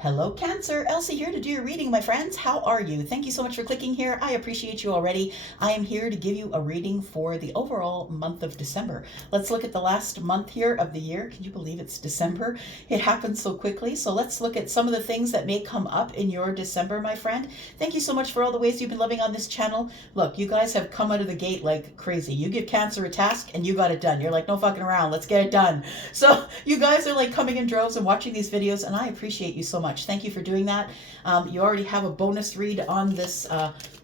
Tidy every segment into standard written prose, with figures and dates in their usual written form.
Hello, Cancer. Elsie here to do your reading, my friends. How are you? Thank you so much for clicking here. I appreciate you already. I am here to give you a reading for the overall month of December. Let's look at the last month here of the year. Can you believe it's December? It happens so quickly. So let's look at some of the things that may come up in your December, my friend. Thank you so much for all the ways you've been loving on this channel. Look, you guys have come out of the gate like crazy. You give Cancer a task and you got it done. You're like, no fucking around. Let's get it done. So you guys are like coming in droves and watching these videos, and I appreciate you so much. Thank you for doing that. You already have a bonus read on this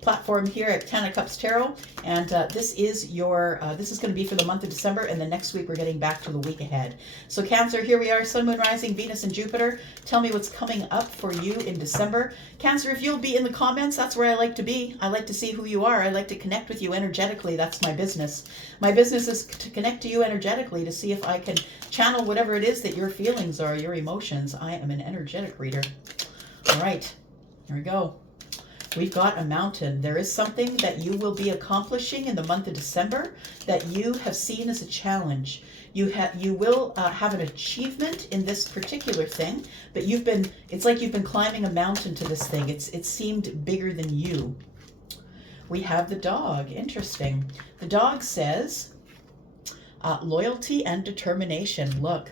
platform here at Ten of Cups Tarot, and this is going to be for the month of December, and the next week we're getting back to the week ahead. So Cancer, here we are, Sun, Moon, Rising, Venus, and Jupiter. Tell me what's coming up for you in December. Cancer, if you'll be in the comments, that's where I like to be. I like to see who you are. I like to connect with you energetically. That's my business. My business is to connect to you energetically to see if I can channel whatever it is that your feelings are, your emotions. I am an energetic reader. All right, here we go. We've got a mountain. There is something that you will be accomplishing in the month of December that you have seen as a challenge. You will have an achievement in this particular thing, but it's like you've been climbing a mountain to this thing. It seemed bigger than you. We have the dog. Interesting. The dog says loyalty and determination. Look.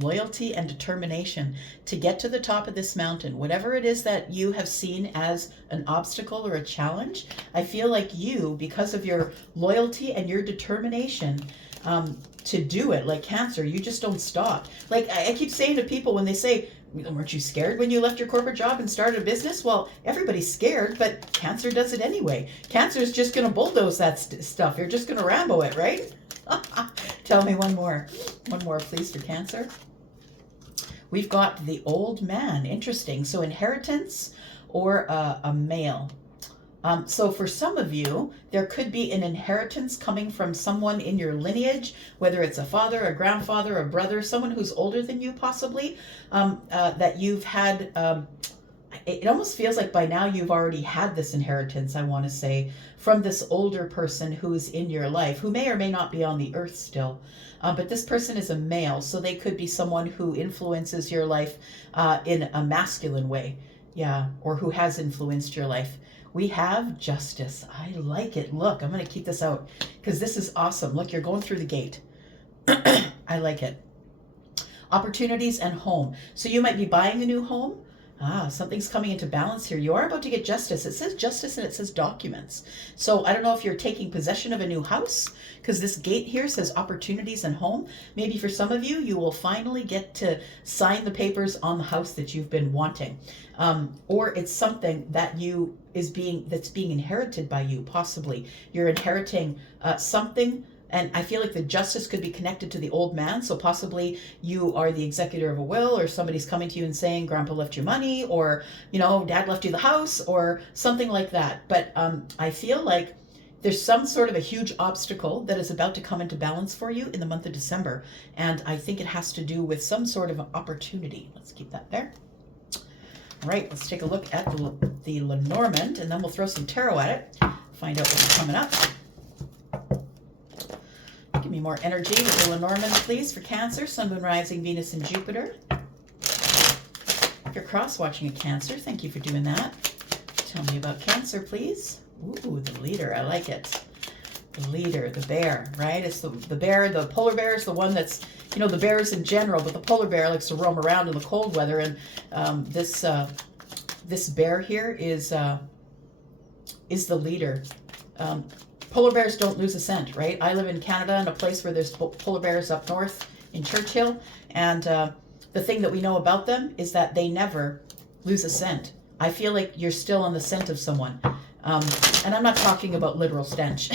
Loyalty and determination to get to the top of this mountain. Whatever it is that you have seen as an obstacle or a challenge, I feel like you, because of your loyalty and your determination to do it, like Cancer, you just don't stop. Like I keep saying to people when they say, weren't you scared when you left your corporate job and started a business? Well, everybody's scared, but Cancer does it anyway. Cancer is just going to bulldoze that stuff. You're just going to Rambo it, right? Tell me one more please for Cancer. We've got the old man. Interesting. So inheritance or a male. So for some of you, there could be an inheritance coming from someone in your lineage, whether it's a father, a grandfather, a brother, someone who's older than you possibly, that you've had. It almost feels like by now you've already had this inheritance, I want to say, from this older person who's in your life, who may or may not be on the earth still. But this person is a male, so they could be someone who influences your life in a masculine way. Yeah, or who has influenced your life. We have justice. I like it. Look, I'm going to keep this out because this is awesome. Look, you're going through the gate. I like it. Opportunities and home. So you might be buying a new home. Something's coming into balance here. You are about to get justice. It says justice and it says documents. So I don't know if you're taking possession of a new house, because this gate here says opportunities and home. Maybe for some of you, you will finally get to sign the papers on the house that you've been wanting. Or it's something that that's being inherited by you, possibly. You're inheriting something. And I feel like the justice could be connected to the old man. So possibly you are the executor of a will, or somebody's coming to you and saying, Grandpa left you money, or, Dad left you the house, or something like that. But I feel like there's some sort of a huge obstacle that is about to come into balance for you in the month of December. And I think it has to do with some sort of an opportunity. Let's keep that there. All right, let's take a look at the Lenormand, and then we'll throw some tarot at it, find out what's coming up. Give me more energy with the Lenormand, please, for Cancer, Sun, Moon, Rising, Venus, and Jupiter. If you're cross-watching a Cancer, thank you for doing that. Tell me about Cancer, please. Ooh, the leader. I like it. The leader, the bear, right? It's the bear. The polar bear is the one that's, the bears in general, but the polar bear likes to roam around in the cold weather. And this bear here is the leader. Polar bears don't lose a scent, right? I live in Canada in a place where there's polar bears up north in Churchill. And the thing that we know about them is that they never lose a scent. I feel like you're still on the scent of someone. And I'm not talking about literal stench,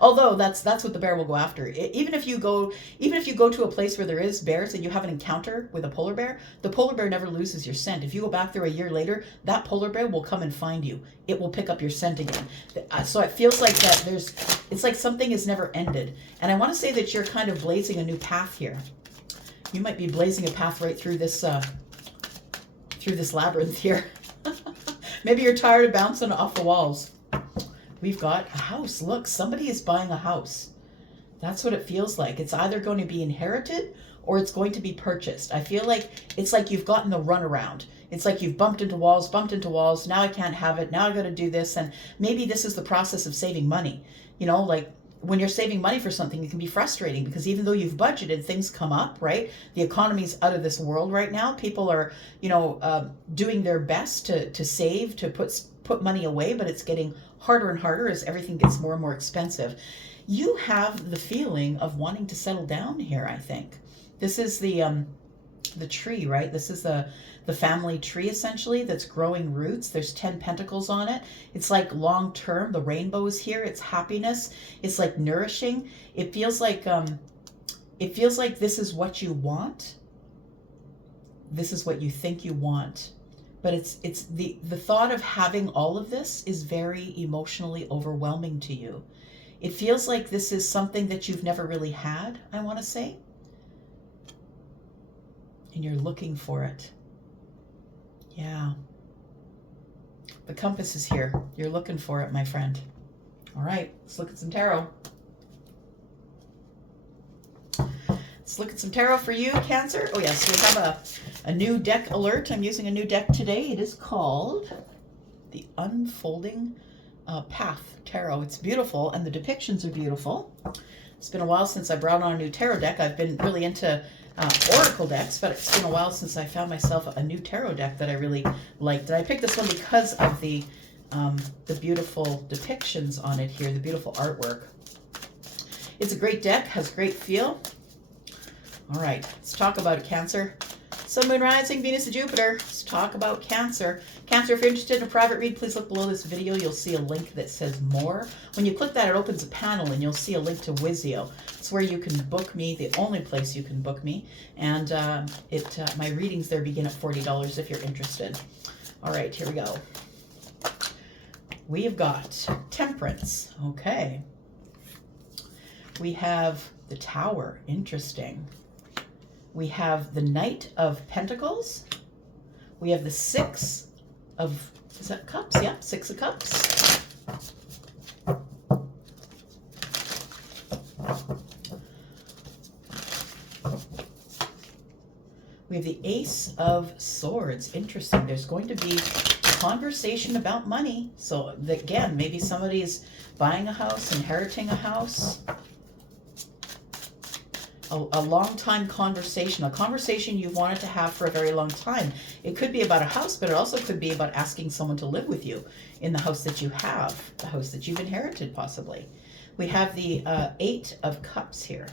although that's what the bear will go after. Even if you go to a place where there is bears and you have an encounter with a polar bear, the polar bear never loses your scent. If you go back there a year later, that polar bear will come and find you. It will pick up your scent again. So it feels like that it's like something is never ended. And I want to say that you're kind of blazing a new path here. You might be blazing a path right through this labyrinth here. Maybe you're tired of bouncing off the walls. We've got a house. Look, somebody is buying a house. That's what it feels like. It's either going to be inherited or it's going to be purchased. I feel like it's like you've gotten the runaround. It's like you've bumped into walls. Now I can't have it. Now I got to do this. And maybe this is the process of saving money. You know, like when you're saving money for something, it can be frustrating because even though you've budgeted, things come up, right? The economy's out of this world right now. People are, doing their best to save, to put money away, but it's getting harder and harder as everything gets more and more expensive. You have the feeling of wanting to settle down here, I think. This is the tree, right? This is the family tree essentially that's growing roots. There's 10 pentacles on it. It's like long term. The rainbow is here. It's happiness. It's like nourishing. It feels like this is what you want. This is what you think you want. But it's the thought of having all of this is very emotionally overwhelming to you. It feels like this is something that you've never really had, I want to say. And you're looking for it. Yeah. The compass is here. You're looking for it, my friend. All right, let's look at some tarot. Let's look at some tarot for you, Cancer. Oh, yes, we have a new deck alert. I'm using a new deck today. It is called the Unfolding Path Tarot. It's beautiful, and the depictions are beautiful. It's been a while since I brought on a new tarot deck. I've been really into oracle decks, but it's been a while since I found myself a new tarot deck that I really liked. And I picked this one because of the beautiful depictions on it here, the beautiful artwork. It's a great deck, has great feel. All right, let's talk about it, Cancer. Sun, Moon, Rising, Venus, and Jupiter. Let's talk about Cancer. Cancer, if you're interested in a private read, please look below this video. You'll see a link that says more. When you click that, it opens a panel and you'll see a link to Wizio. It's where you can book me, the only place you can book me. And my readings there begin at $40 if you're interested. All right, here we go. We have got Temperance. Okay. We have the Tower. Interesting. We have the Knight of Pentacles. We have the Six of, is that Cups? Yeah, Six of Cups. We have the Ace of Swords. Interesting. There's going to be conversation about money. So again, maybe somebody is buying a house, inheriting a house. A long time conversation, a conversation you've wanted to have for a very long time. It could be about a house, but it also could be about asking someone to live with you in the house that you have, the house that you've inherited possibly. We have the Eight of Cups here.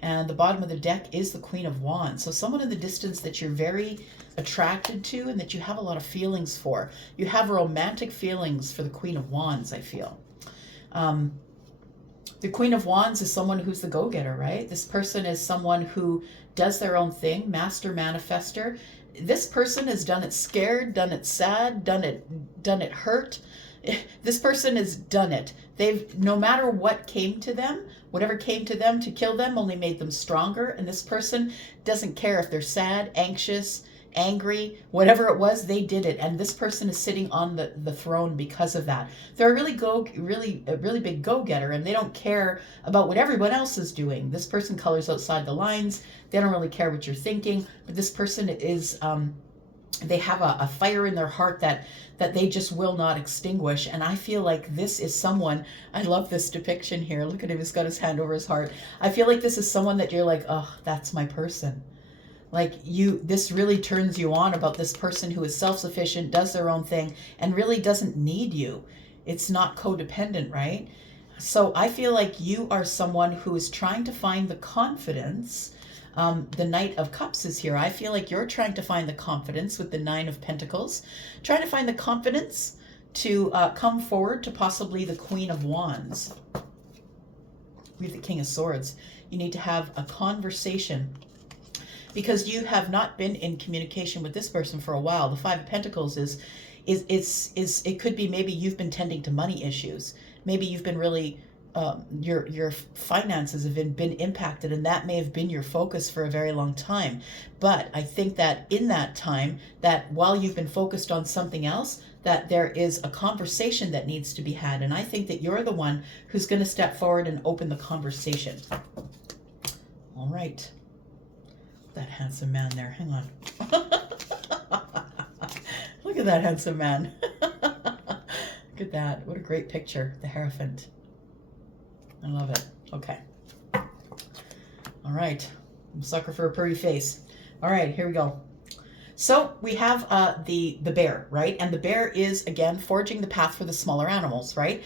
And the bottom of the deck is the Queen of Wands. So someone in the distance that you're very attracted to and that you have a lot of feelings for. You have romantic feelings for the Queen of Wands, I feel. The Queen of Wands is someone who's the go-getter, right? This person is someone who does their own thing, master manifester. This person has done it scared, done it sad, done it hurt. This person has done it. They've, no matter what came to them, whatever came to them to kill them only made them stronger. And this person doesn't care if they're sad, anxious, angry, whatever it was, they did it. And this person is sitting on the throne because of that. They're a really big go-getter, and they don't care about what everyone else is doing. This person colors outside the lines. They don't really care what you're thinking, but this person is, they have a fire in their heart that they just will not extinguish. And I feel like this is someone, I love this depiction here. Look at him, he's got his hand over his heart. I feel like this is someone that you're like, oh, that's my person. Like this really turns you on about this person who is self-sufficient, does their own thing, and really doesn't need you. It's not codependent, right? So I feel like you are someone who is trying to find the confidence. The Knight of Cups is here. I feel like you're trying to find the confidence with the Nine of Pentacles, trying to find the confidence to come forward to possibly the Queen of Wands. We have the King of Swords. You need to have a conversation, because you have not been in communication with this person for a while. The Five of Pentacles is it could be maybe you've been tending to money issues. Maybe you've been really, your finances have been impacted, and that may have been your focus for a very long time. But I think that in that time, that while you've been focused on something else, that there is a conversation that needs to be had. And I think that you're the one who's going to step forward and open the conversation. All right. that handsome man there. Hang on. Look at that handsome man. Look at that. What a great picture. The Hierophant. I love it. Okay. All right. I'm a sucker for a pretty face. All right, here we go. So we have the bear, right? And the bear is, again, forging the path for the smaller animals, right?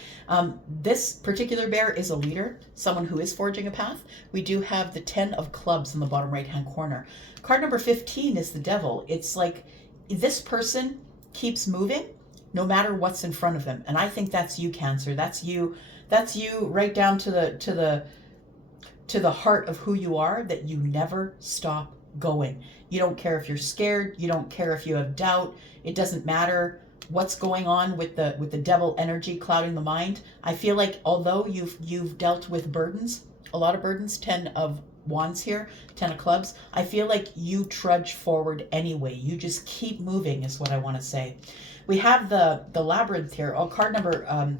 This particular bear is a leader, someone who is forging a path. We do have the 10 of clubs in the bottom right-hand corner. Card number 15 is the devil. It's like this person keeps moving no matter what's in front of them. And I think that's you, Cancer. That's you right down to the heart of who you are, that you never stop going. You don't care if you're scared. You don't care if you have doubt. It doesn't matter what's going on with the devil energy clouding the mind. I feel like although you've dealt with burdens, a lot of burdens, 10 of wands here, 10 of clubs, I feel like you trudge forward anyway. You just keep moving is what I want to say. We have the labyrinth here. Oh, card number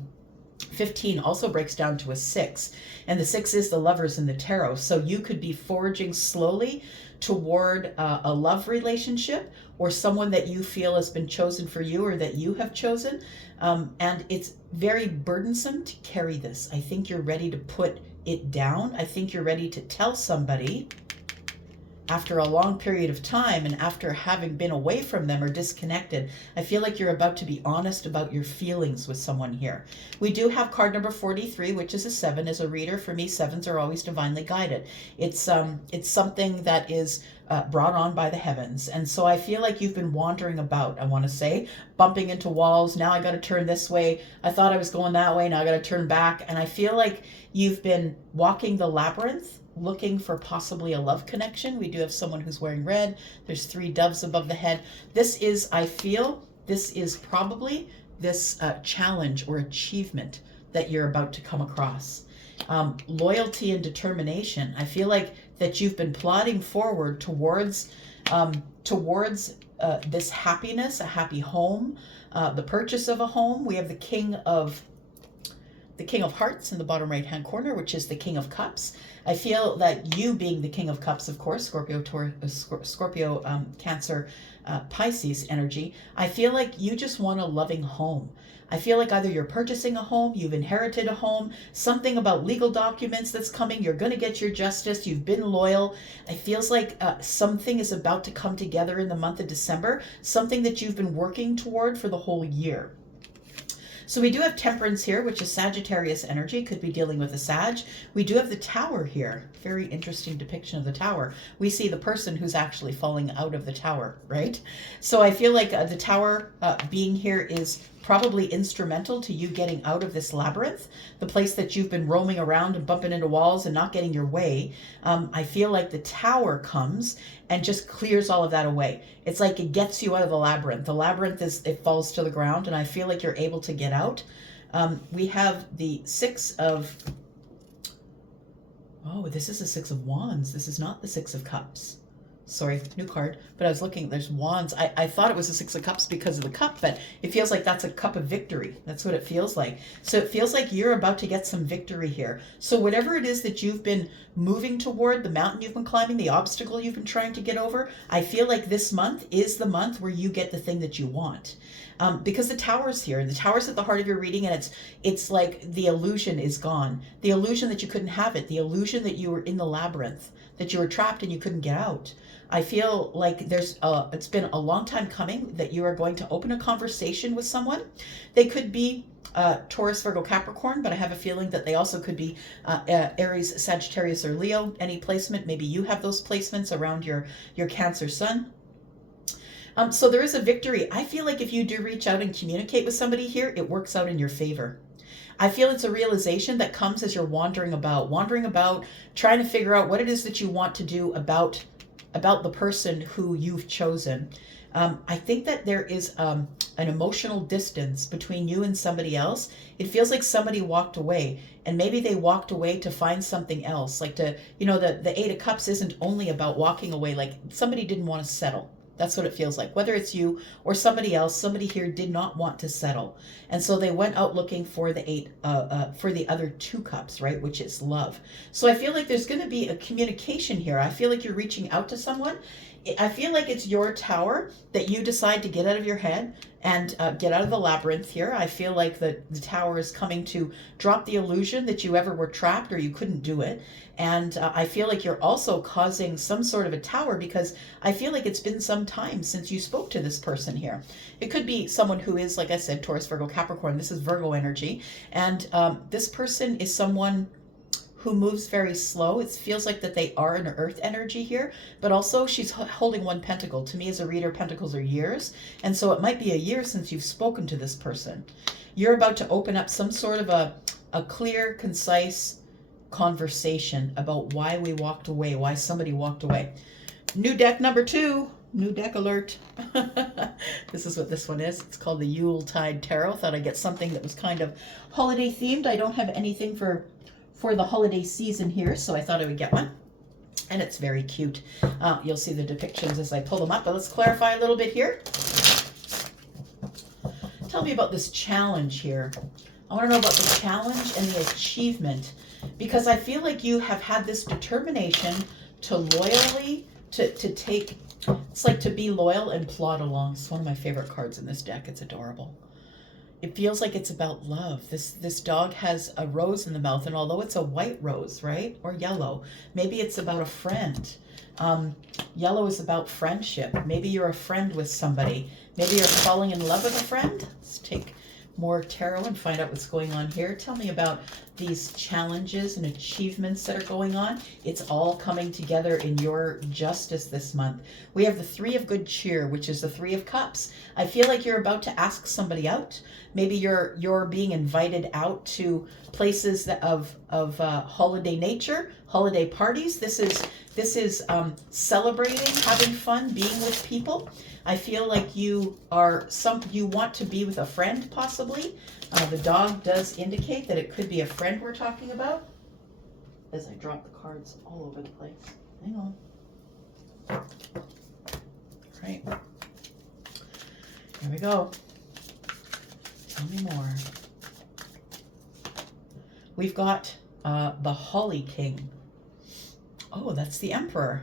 15 also breaks down to a 6, and the 6 is the lovers in the tarot. So you could be forging slowly toward a love relationship or someone that you feel has been chosen for you or that you have chosen. And it's very burdensome to carry this. I think you're ready to put it down. I think you're ready to tell somebody after a long period of time and after having been away from them or disconnected. I feel like you're about to be honest about your feelings with someone here. We do have card number 43, which is a 7. As a reader, for me, 7s are always divinely guided. It's something that is brought on by the heavens. And so I feel like you've been wandering about, I want to say, bumping into walls. Now I got to turn this way. I thought I was going that way. Now I got to turn back. And I feel like you've been walking the labyrinth, looking for possibly a love connection. We do have someone who's wearing red. There's 3 doves above the head. This is, I feel, this is probably this challenge or achievement that you're about to come across. Loyalty and determination. I feel like that you've been plodding forward towards this happiness, a happy home, the purchase of a home. We have the King of Hearts in the bottom right-hand corner, which is the King of Cups. I feel that you being the King of Cups, of course, Scorpio, Cancer, Pisces energy, I feel like you just want a loving home. I feel like either you're purchasing a home, you've inherited a home, something about legal documents that's coming, you're going to get your justice, you've been loyal. It feels like something is about to come together in the month of December, something that you've been working toward for the whole year. So we do have Temperance here, which is Sagittarius energy, could be dealing with a Sag. We do have the Tower here. Very interesting depiction of the Tower. We see the person who's actually falling out of the tower, right? So I feel like the Tower being here is probably instrumental to you getting out of this labyrinth, the place that you've been roaming around and bumping into walls and not getting your way. I feel like the Tower comes and just clears all of that away. It's like it gets you out of the labyrinth. The labyrinth it falls to the ground, and I feel like you're able to get out. We have the 6 of, oh, this is the 6 of Wands. This is not the 6 of Cups. Sorry, new card, but I was looking, there's wands. I thought it was a 6 of Cups because of the cup, but it feels like that's a cup of victory. That's what it feels like. So it feels like you're about to get some victory here. So whatever it is that you've been moving toward, the mountain you've been climbing, the obstacle you've been trying to get over, I feel like this month is the month where you get the thing that you want. Because the Tower's here, and the Tower's at the heart of your reading, and it's like the illusion is gone. The illusion that you couldn't have it, the illusion that you were in the labyrinth, that you were trapped and you couldn't get out. I feel like it's been a long time coming that you are going to open a conversation with someone. They could be Taurus, Virgo, Capricorn, but I have a feeling that they also could be Aries, Sagittarius, or Leo. Any placement, maybe you have those placements around your Cancer sun. So there is a victory. I feel like if you do reach out and communicate with somebody here, it works out in your favor. I feel it's a realization that comes as you're wandering about, trying to figure out what it is that you want to do about the person who you've chosen. I think that there is an emotional distance between you and somebody else. It feels like somebody walked away, and maybe they walked away to find something else. Like the 8 of Cups isn't only about walking away. Like somebody didn't want to settle. That's what it feels like. Whether it's you or somebody else, somebody here did not want to settle, and so they went out looking for the for the other two cups, right, which is love. So I feel like there's going to be a communication here. I feel like you're reaching out to someone. I feel like it's your tower that you decide to get out of your head and get out of the labyrinth here. I feel like the tower is coming to drop the illusion that you ever were trapped or you couldn't do it. And I feel like you're also causing some sort of a tower because I feel like it's been some time since you spoke to this person here. It could be someone who is, like I said, Taurus, Virgo, Capricorn. This is Virgo energy. And this person is someone who moves very slow. It feels like that they are an earth energy here, but also she's holding one pentacle. To me as a reader, pentacles are years. And so it might be a year since you've spoken to this person. You're about to open up some sort of a clear, concise conversation about why we walked away, why somebody walked away. New deck number 2. New deck alert. This is what this one is. It's called the Yuletide Tarot. Thought I'd get something that was kind of holiday themed. I don't have anything for the holiday season here, so I thought I would get one. And it's very cute. You'll see the depictions as I pull them up, but let's clarify a little bit here. Tell me about this challenge here. I want to know about the challenge and the achievement, because I feel like you have had this determination to loyally, to take, it's like to be loyal and plod along. It's one of my favorite cards in this deck. It's adorable. It feels like it's about love. This dog has a rose in the mouth, and although it's a white rose, right, or yellow, maybe it's about a friend. Yellow is about friendship. Maybe you're a friend with somebody. Maybe you're falling in love with a friend. Let's take more tarot and find out what's going on here. Tell me about these challenges and achievements that are going on. It's all coming together in your justice this month. We have the 3 of good cheer, which is the 3 of cups. I feel like you're about to ask somebody out. Maybe you're being invited out to places of holiday nature, holiday parties. This is celebrating, having fun, being with people. I feel like you want to be with a friend, possibly. The dog does indicate that it could be a friend we're talking about. As I drop the cards all over the place. Hang on. Right. Here we go. Tell me more. We've got the Holly King. Oh, that's the Emperor.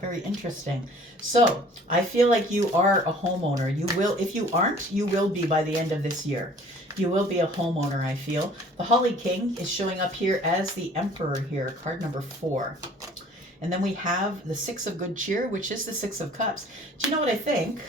Very interesting. So I feel like you are a homeowner. You will, if you aren't, you will be by the end of this year. You will be a homeowner, I feel. The Holly King is showing up here as the Emperor here, card number 4. And then we have the 6 of good cheer, which is the 6 of cups. Do you know what I think?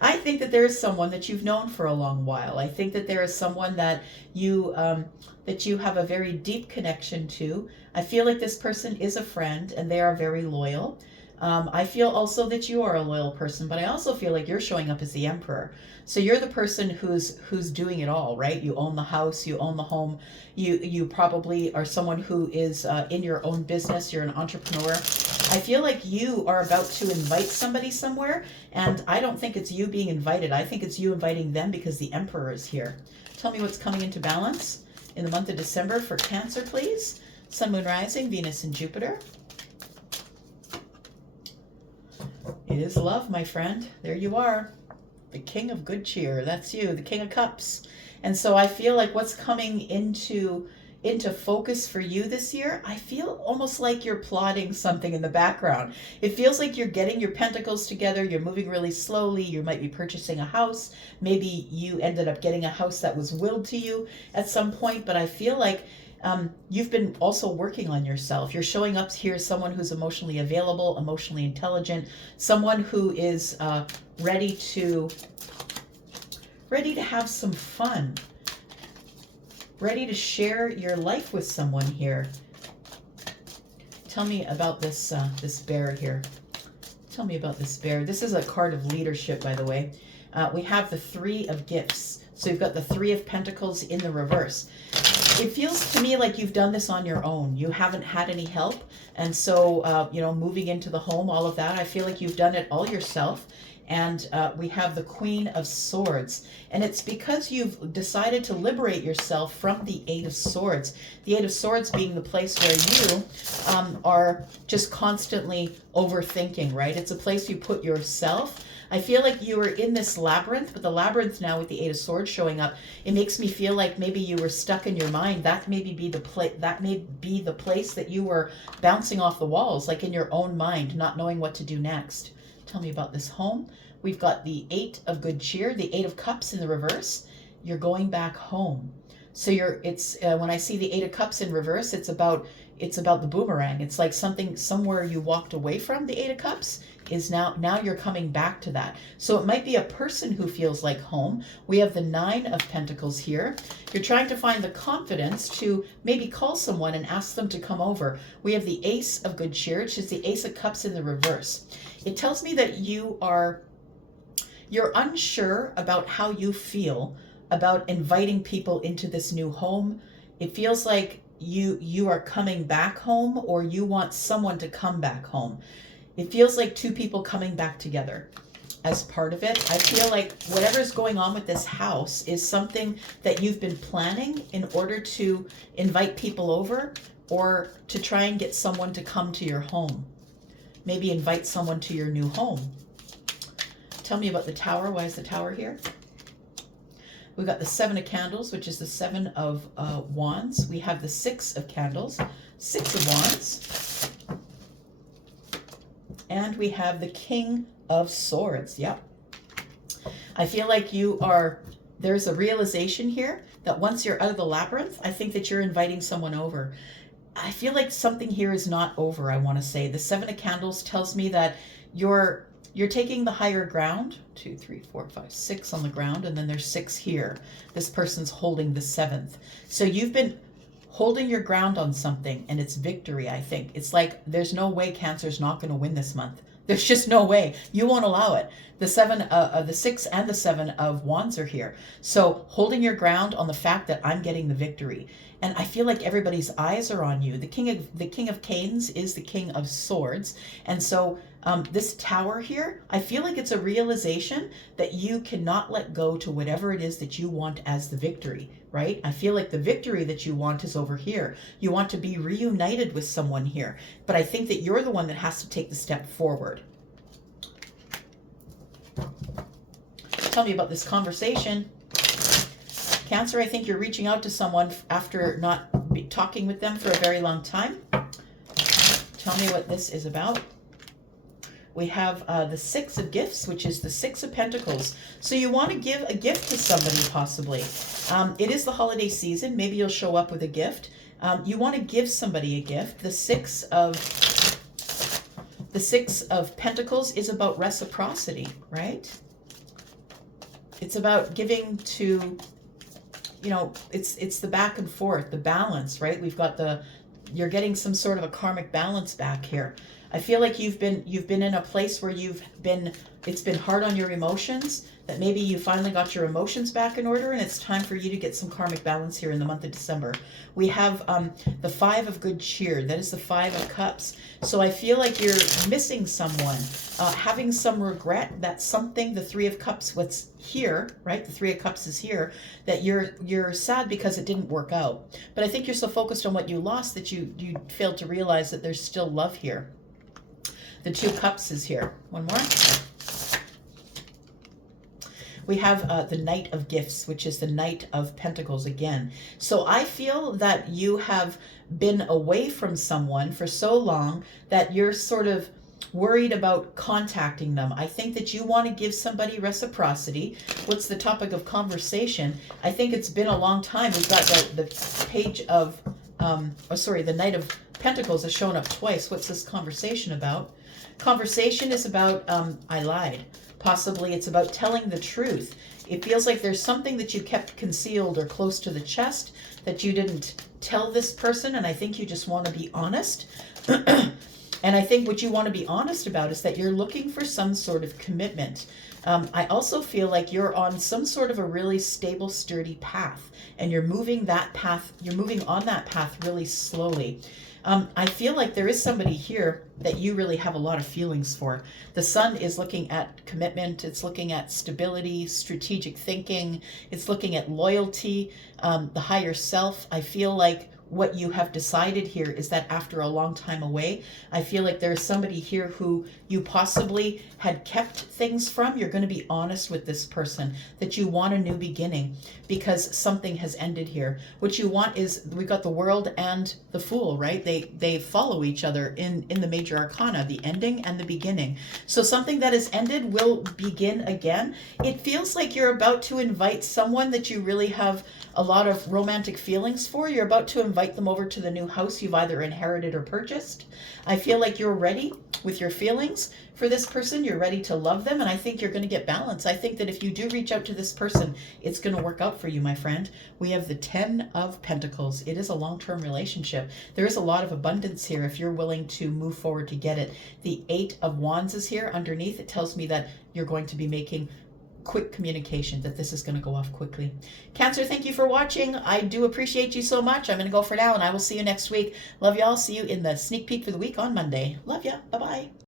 I think that there is someone that you've known for a long while. I think that there is someone that you have a very deep connection to. I feel like this person is a friend and they are very loyal. I feel also that you are a loyal person, but I also feel like you're showing up as the Emperor. So you're the person who's doing it all, right? You own the house, you own the home. You probably are someone who is in your own business. You're an entrepreneur. I feel like you are about to invite somebody somewhere, and I don't think it's you being invited. I think it's you inviting them because the Emperor is here. Tell me what's coming into balance in the month of December for Cancer, please. Sun, Moon, Rising, Venus, and Jupiter. It is love, my friend. There you are. The King of Good Cheer. That's you, the King of Cups. And so I feel like what's coming into focus for you this year, I feel almost like you're plotting something in the background. It feels like you're getting your pentacles together. You're moving really slowly. You might be purchasing a house. Maybe you ended up getting a house that was willed to you at some point. But I feel like you've been also working on yourself. You're showing up here as someone who's emotionally available, emotionally intelligent, someone who is ready to have some fun, ready to share your life with someone here. Tell me about this this bear here. Tell me about this bear. This is a card of leadership, by the way. We have the 3 of gifts. So you've got the 3 of Pentacles in the reverse. It feels to me like you've done this on your own. You haven't had any help. And so, moving into the home, all of that, I feel like you've done it all yourself. And we have the Queen of Swords. And it's because you've decided to liberate yourself from the Eight of Swords. The Eight of Swords being the place where you are just constantly overthinking, right? It's a place you put yourself. I feel like you were in this labyrinth, but the labyrinth now with the Eight of Swords showing up, it makes me feel like maybe you were stuck in your mind. That may be the place that you were bouncing off the walls, like in your own mind, not knowing what to do next. Tell me about this home. We've got the Eight of Good Cheer, the Eight of Cups in the reverse. You're going back home. So when I see the Eight of Cups in reverse, it's about the boomerang. It's like somewhere you walked away from the Eight of Cups is now you're coming back to that. So it might be a person who feels like home. We have the Nine of Pentacles here. You're trying to find the confidence to maybe call someone and ask them to come over. We have the Ace of Good Cheer, which is the Ace of Cups in the reverse. It tells me that you're unsure about how you feel about inviting people into this new home. It feels like you are coming back home, or you want someone to come back home. It feels like two people coming back together as part of it. I feel like whatever's going on with this house is something that you've been planning in order to invite people over, or to try and get someone to come to your home. Maybe invite someone to your new home. Tell me about the Tower. Why is the Tower here? We've got the Seven of Candles, which is the Seven of Wands. We have the Six of Candles, Six of Wands. And we have the King of Swords. Yep. I feel like there's a realization here that once you're out of the labyrinth, I think that you're inviting someone over. I feel like something here is not over, I want to say. The Seven of Candles tells me that you're taking the higher ground. 2, 3, 4, 5, 6 on the ground, and then there's 6 here. This person's holding the 7th. So you've been holding your ground on something, and it's victory, I think. It's like there's no way Cancer's not going to win this month. There's just no way. You won't allow it. The 6 and the 7 of Wands are here. So holding your ground on the fact that I'm getting the victory. And I feel like everybody's eyes are on you. The King of Canes is the King of Swords. And so this Tower here, I feel like it's a realization that you cannot let go to whatever it is that you want as the victory, right? I feel like the victory that you want is over here. You want to be reunited with someone here. But I think that you're the one that has to take the step forward. Tell me about this conversation. Cancer, I think you're reaching out to someone after not talking with them for a very long time. Tell me what this is about. We have the Six of Gifts, which is the Six of Pentacles. So you want to give a gift to somebody, possibly. It is the holiday season. Maybe you'll show up with a gift. You want to give somebody a gift. The Six of Pentacles is about reciprocity, right? It's about giving to, it's the back and forth, the balance, right? We've got you're getting some sort of a karmic balance back here. I feel like you've been in a place where it's been hard on your emotions, that maybe you finally got your emotions back in order, and it's time for you to get some karmic balance here in the month of December. We have the Five of Good Cheer. That is the Five of Cups. So I feel like you're missing someone, having some regret that something, the Three of Cups, what's here, right? The Three of Cups is here, that you're sad because it didn't work out. But I think you're so focused on what you lost that you failed to realize that there's still love here. The Two Cups is here. One more. We have the Knight of Gifts, which is the Knight of Pentacles again. So I feel that you have been away from someone for so long that you're sort of worried about contacting them. I think that you want to give somebody reciprocity. What's the topic of conversation? I think it's been a long time. We've got the page of, the Knight of Pentacles has shown up twice. What's this conversation about? Conversation is about, I lied. Possibly it's about telling the truth. It feels like there's something that you kept concealed or close to the chest that you didn't tell this person, and I think you just want to be honest. And I think what you want to be honest about is that you're looking for some sort of commitment. I also feel like you're on some sort of a really stable, sturdy path, and you're moving on that path really slowly. I feel like there is somebody here that you really have a lot of feelings for. The sun is looking at commitment, it's looking at stability, strategic thinking, it's looking at loyalty, the higher self. I feel like what you have decided here is that after a long time away, I feel like there's somebody here who you possibly had kept things from. You're going to be honest with this person that you want a new beginning because something has ended here. What you want is, we got the World and the Fool, right? They follow each other in the major arcana, the ending and the beginning. So something that has ended will begin again. It feels like you're about to invite someone that you really have a lot of romantic feelings for. You're about to invite them over to the new house you've either inherited or purchased. I feel like you're ready with your feelings for this person. You're ready to love them, and I think you're going to get balance. I think that if you do reach out to this person, it's going to work out for you, my friend. We have the 10 of Pentacles. It is a long-term relationship. There is a lot of abundance here if you're willing to move forward to get it. The 8 of Wands is here underneath. It tells me that you're going to be making quick communication, that this is going to go off quickly. Cancer, thank you for watching. I do appreciate you so much. I'm going to go for now, and I will see you next week. Love y'all. See you in the sneak peek for the week on Monday. Love ya. Bye-bye.